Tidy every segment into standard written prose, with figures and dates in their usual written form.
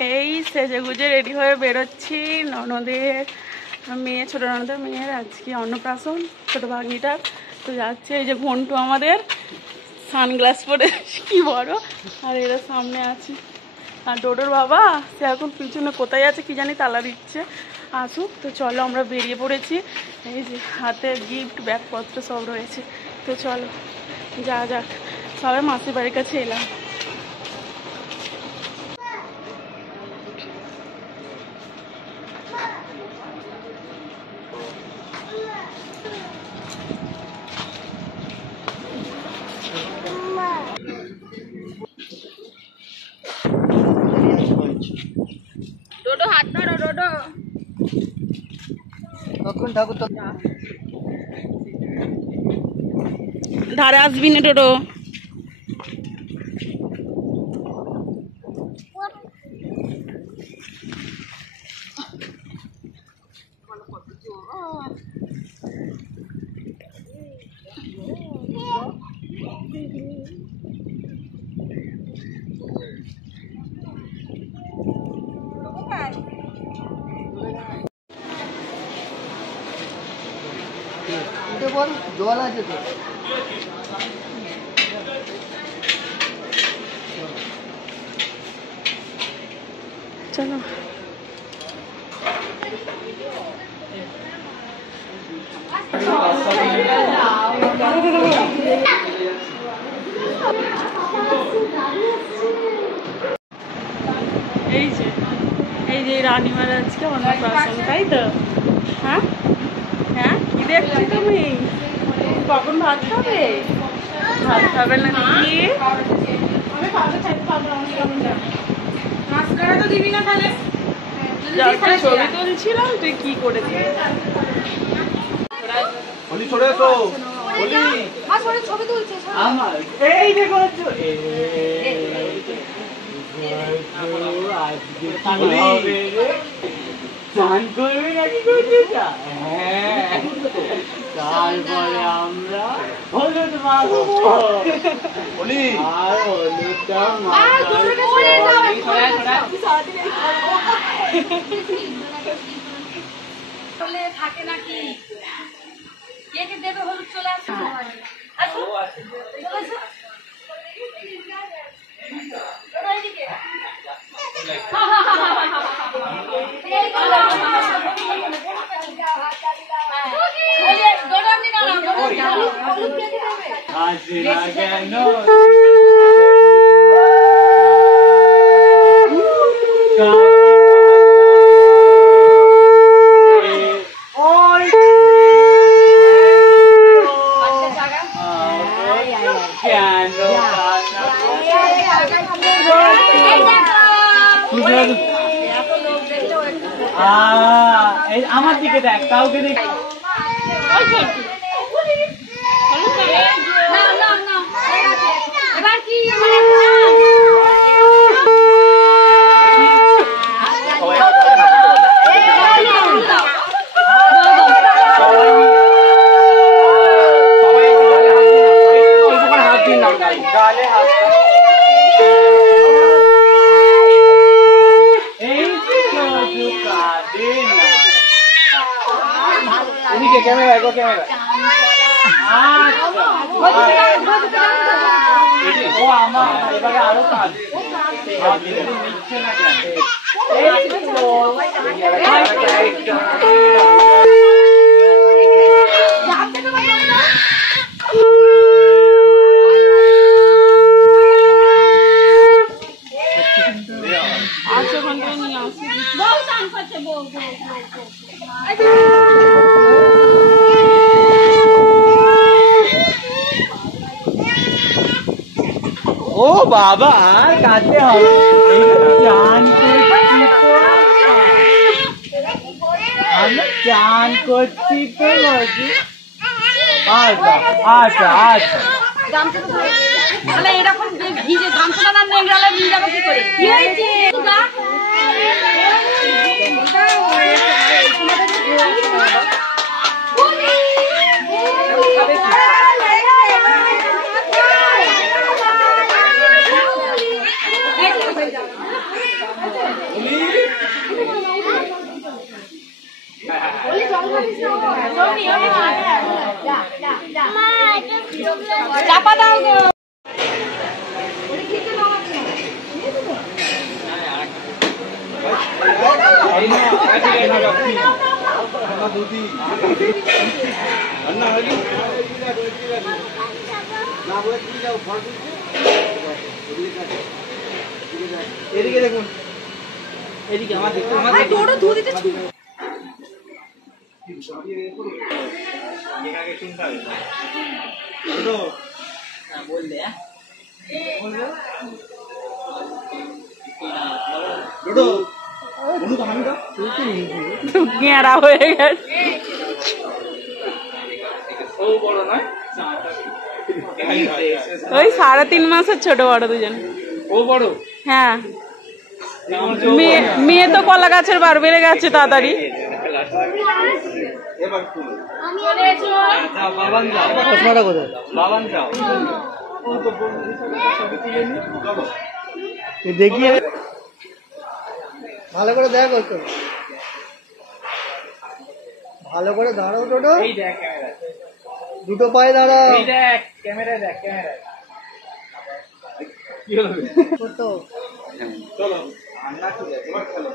এই সেজে গুজে রেডি হয়ে বেরোচ্ছি। ননদের মেয়ে, ছোটো ননদের মেয়ের আজকে অন্নপ্রাশন, ছোটো ভাগ্নিটার। তো যাচ্ছে এই যে ঘন্টু আমাদের সানগ্লাস পরে কি বড়, আর এরা সামনে আছে। আর ডোডোর বাবা সে এখন পিছনে কোথায় আছে কি জানি, তালা দিচ্ছে। আসুক তো চলো, আমরা বেরিয়ে পড়েছি। এই যে হাতে গিফট ব্যাগপত্র সব রয়েছে। তো চলো যা যাক, সবাই মাসির বাড়ির কাছে এলাম। ডোডো হাত ধরো, ডোডো কখন ঠাকুর তো ধারে আসবি না ডোডো। জল আছে তো। চলো এই যে রানীমার আজকে অন্নপ্রাশন, তাই তো? হ্যাঁ হ্যাঁ, কি দেখছি তুমি? কখন ভাত খাবে? ভাত খাবে না নাকি? ছবি তুলছিলাম, তুই কি করে দিবি? এই যে স্নান করবি নাকি করবি? তারপরে আমরা হলুদ মাখবো, আর হলুদটা থাকে নাকি কে কে দেবে হলুদ? চলে আসো, আমার দিকে দেখ, কাউকে দেখ। এবার কি ক্যামেরা ক্যামেরা ও আমার এবারে আরো কাজ নিচ্ছে না ও বাবা, আর কাটতে হবে। চান করছি তো বলছি। আচ্ছা আচ্ছা আচ্ছা, এরকম ভিজে গামছাটা না নেংড়ালে নিয়ে যাবো কি করে? কি হয়েছে? চাপা দাও গো। এদিকে দেখুন, এদিকে আমার দেখুন, টোটো ধুয়ে দিতে গেঁড়া হয়ে গেছে। ওই 3.5 মাসের ছোট বড় দুজন। ও বড় হ্যাঁ, মেয়ে তো কলা গাছের বার বেড়ে গেছে তাড়াতাড়ি। চশমাটা কোথায়? দেখিয়ে ভালো করে দেখ, ওই তো ভালো করে দাঁড়াও টোটো, এই দেখ ক্যামেরা, দুটো পায়ে দাঁড়াও। এই দেখ ক্যামেরায়, দেখ ক্যামেরায় কি হলো তো চলো আন্না কি আছে এবার চলো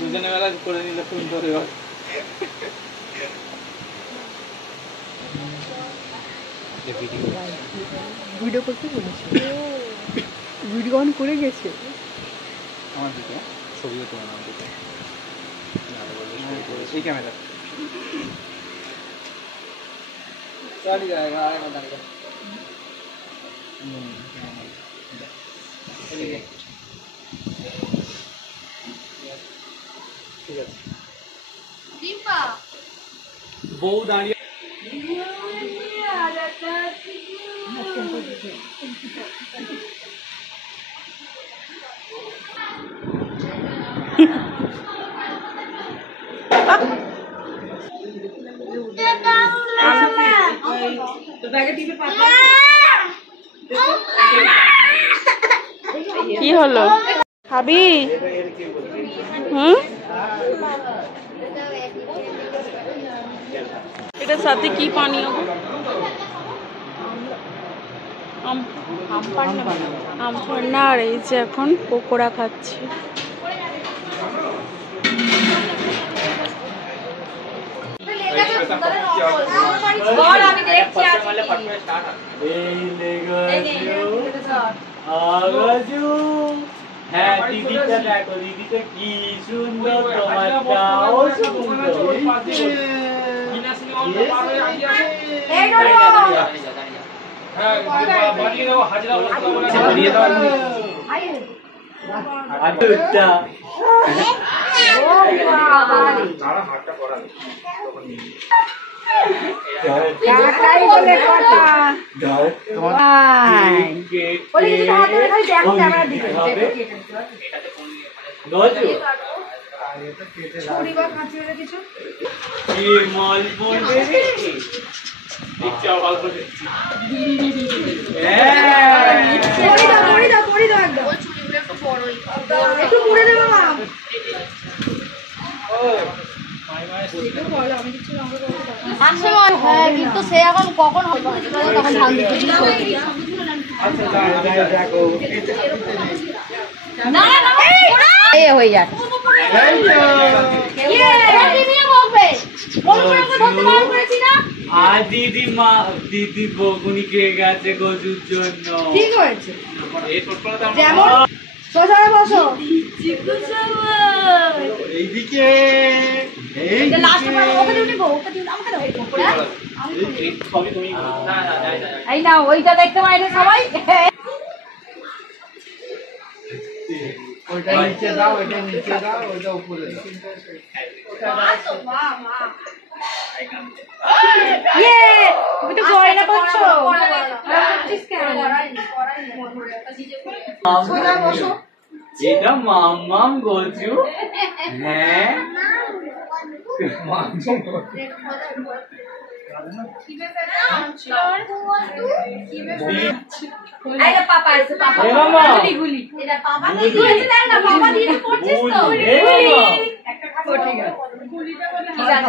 দুজনে বেলা করে নিলে সুন্দর এবার ভিডিও করতে বলেছে, ভিডিও অন করে গেছে। আমার দিকে ছবিও তোমার নাম দিকে এই ক্যামেরা চলি যায়গা আয় না দাঁড়িয়ে ঠিক আছে। বউ দাঁড়িয়ে কি হলো খাবি? হুম, এটার সাথে কি পানীয়? আমপান্না। আর এই যে এখন পকোড়া খাচ্ছি। আমি দেখছি হ্যাঁ দিদিটা দেখো, দিদিটা কি সুন্দর, তোমারটাও সুন্দর। আচ্ছা মল পড়বে কিন্তু সে এখন কখন হবে তখন ধান দিতে হয়ে যাচ্ছে। আর দিদি দিদি বকুনি খেয়ে গেছে গজুর জন্য। ঠিক হয়েছে যেমন বসো এইদিকে এই না ওইটা দেখতে পাই না সবাই। ওইটা নিচে দাও, ওইটা নিচে দাও, ওইটা উপরে দাও। তুমি তো গয়না করছো এটা মাম্মাম গোজু হ্যাঁ পাপা আছে পাপা গুলি এটা পাপা দিয়ে না পাপা দিয়ে করছিস তো ঠিক আছে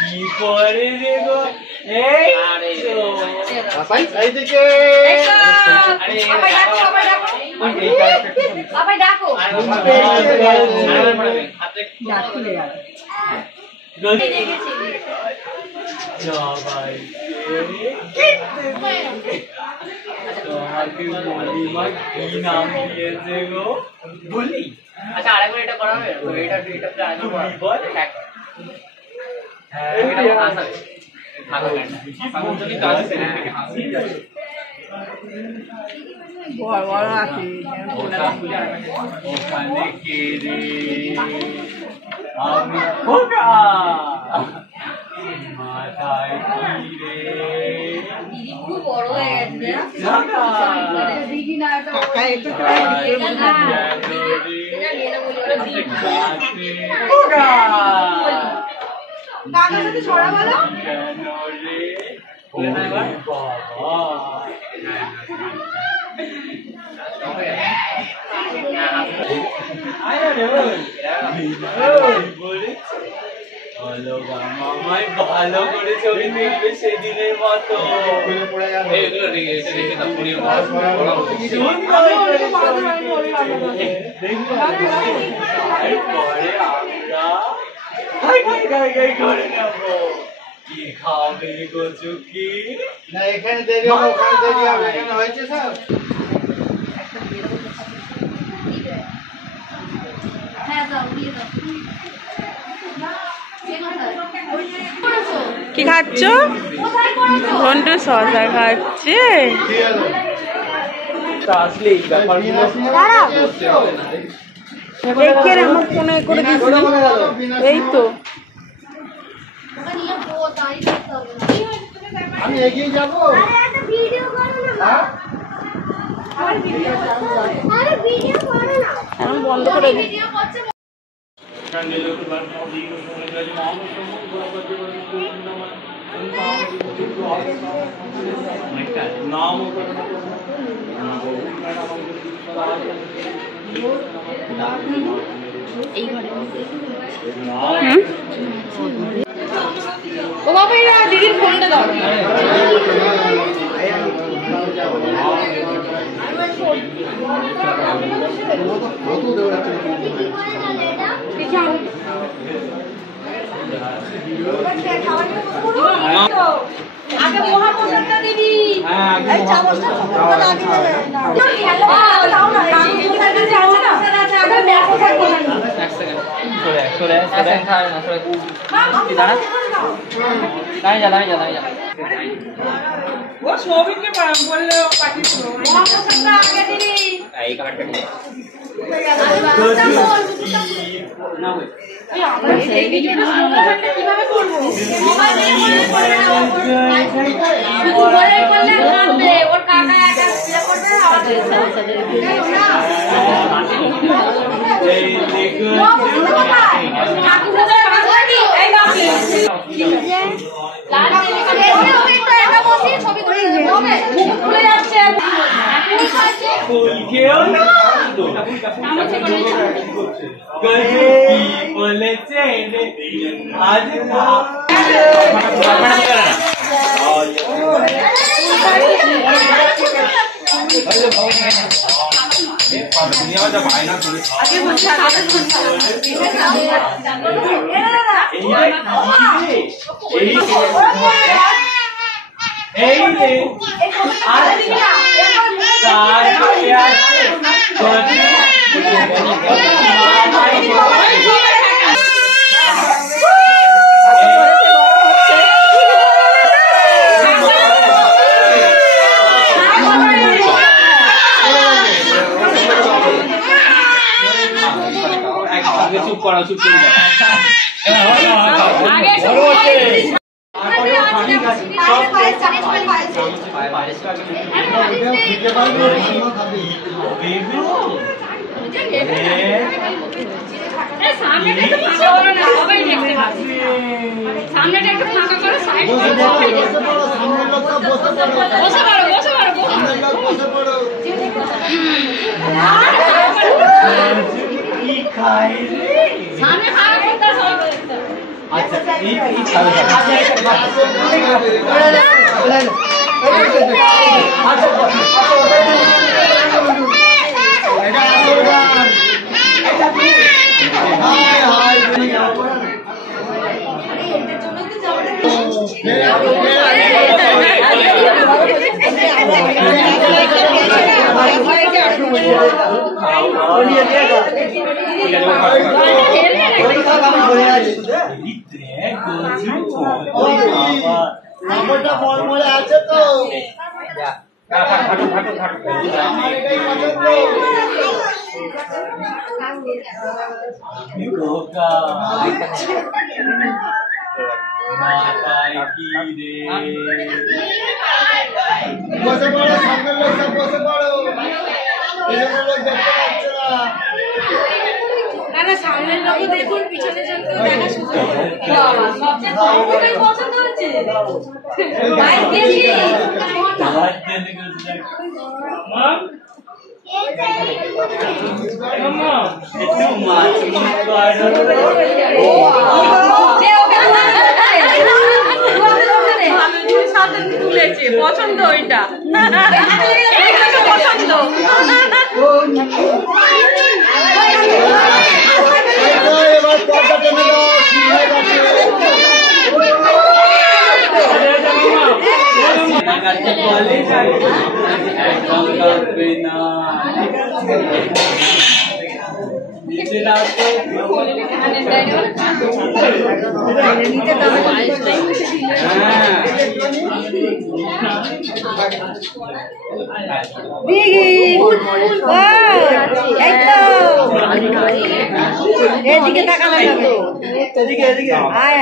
কি পরে রে গো এই এইদিকে পাপা ডাকো বলি আচ্ছা আরেকবার এটা করা হবে এটা প্রায় বল ওখানে কে রে আমি খোকা মাথায় কি রে খুব বড় হয়ে গেছে দিদি না কাকার সাথে ছড়া বলো ভালো করে ছবি দেখবে সেদিনের মতো করে নেবো কি খাবে গো চুকি না এখানে দেরি হবে ওখানে দেরি হবে এখানে হয়েছে স্যার হ্যাঁ দাও দিয়ে দাও কি খাচ্ছ? ঘন্টু শশা খাচ্ছে। আসলে এই ব্যাপারগুলো আমার ফোনে করে এই তো আমি এগিয়ে যাবো এখন বন্ধ করে দিই। ও বাবা এরা দিদির ফোনটা দাও আগে মহাপ্রসাদটা দিবি এই চামচটা আগে দেবে ও সৌভিককে বললে পাঠিয়ে মহাপ্রসাদটা আগে দিবি এই কার্ডটা নিয়ে এই ভিডিওটা মহাপ্রসাদটা কিভাবে করব মোবাইল দিয়ে করবে না মোবাইলে করলে কাটবে ওর কাকা একা ভিডিও করবে বলেছে আজ চুপ করো চুপ করে সামনেটা একটু ফাঁকা করো, সাইড করো, বসে পড়ো, বসে পড়ো, সামনে ফাঁকা করতে হবে। আছে তো বসে পড়ো, সামনের লোক সব বসে পড়ো, পিছনের লোক দেখতে পাচ্ছে না। না না, সামনের লোক দেখুন, পিছনের জন কেউ দেখা শুরু করুন। সবচেয়ে কমটাই পছন্দ হচ্ছে। ভাই গেছি। তুলেছে পছন্দ ওইটা পছন্দ এবার পর্দা টেনে দাও, সিংহে গেছে। এদিকে তাকানো যাবে, এদিকে এদিকে আয়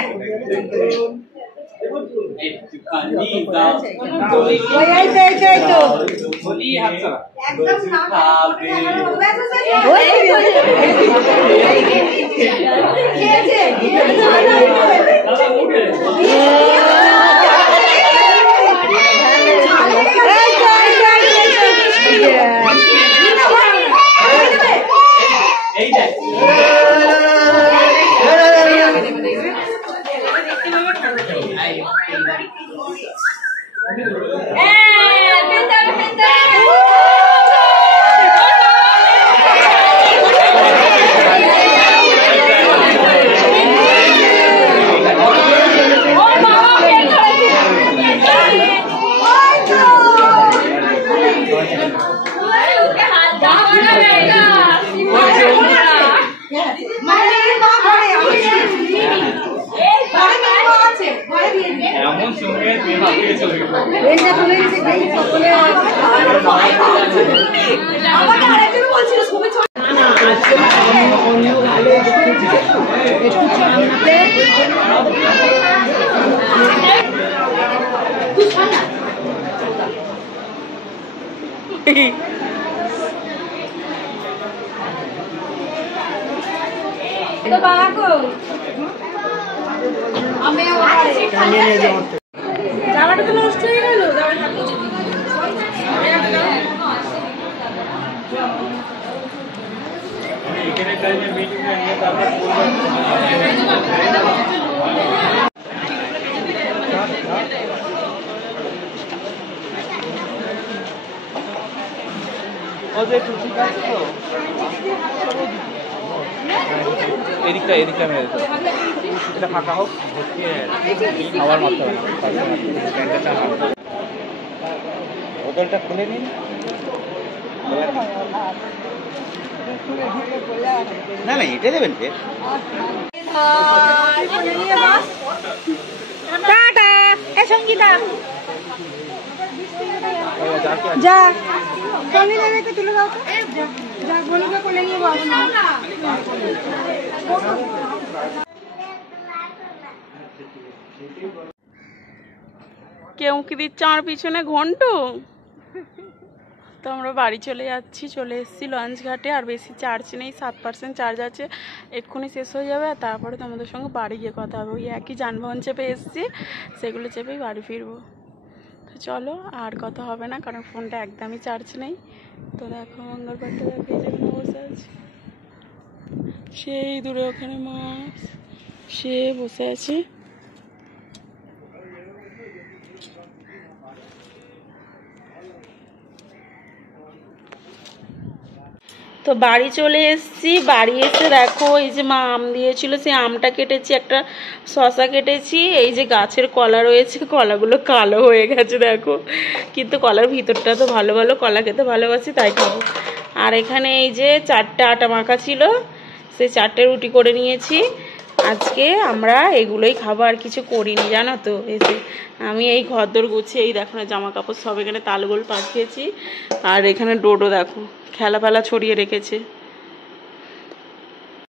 तो बाबा को हमें জামাটা তো নষ্ট হয়ে গেল যে একটু ঠিক আছে তো এদিকটা মেরে দিতে হবে। এটা ফাঁকা হোক আবার মারতে হবে বোতলটা খুলে নিন না না এটা দেবেন যে টাটা এ সঙ্গীতা যা সঙ্গীতাকে তুলে দাও তো যা বলবে কোলে নিয়ে বাবা কেউ কি দিচ্ছে আমার পিছনে ঘন্টু। তো আমরা বাড়ি চলে যাচ্ছি, চলে এসেছি লঞ্চ ঘাটে। আর বেশি চার্জ নেই, 7% চার্জ আছে, এক্ষুনি শেষ হয়ে যাবে। আর তারপরে তোমাদের সঙ্গে বাড়ি গিয়ে কথা হবে। ওই একই যানবাহন চেপে এসেছি, সেগুলো চেপেই বাড়ি ফিরবো। তো চলো, আর কথা হবে না, কারণ ফোনটা একদমই চার্জ নেই। তো দেখো মঙ্গলবারটা দেখে যেখানে বসে আছে, সেই দূরে ওখানে মাছ, সে বসে আছে। তো বাড়ি চলে এসেছি। বাড়ি এসে দেখো এই যে মা আম দিয়েছিল, সেই আমটা কেটেছি, একটা শশা কেটেছি। এই যে গাছের কলা রয়েছে, কলাগুলো কালো হয়ে গেছে দেখো, কিন্তু কলার ভিতরটা তো ভালো ভালো, কলা খেতে ভালোবাসি তাই খাবো। আর এখানে এই যে 4টে আটা মাখা ছিল, সেই 4টে রুটি করে নিয়েছি। আজকে আমরা এগুলোই খাবো, আর কিছু করিনি জানো তো। এই যে আমি এই ঘরদোর গুছিয়ে, এই দেখো না জামা কাপড় সব এখানে তালগোল পাঠিয়েছি। আর এখানে ডোডো দেখো খেলা ফেলা ছড়িয়ে রেখেছে।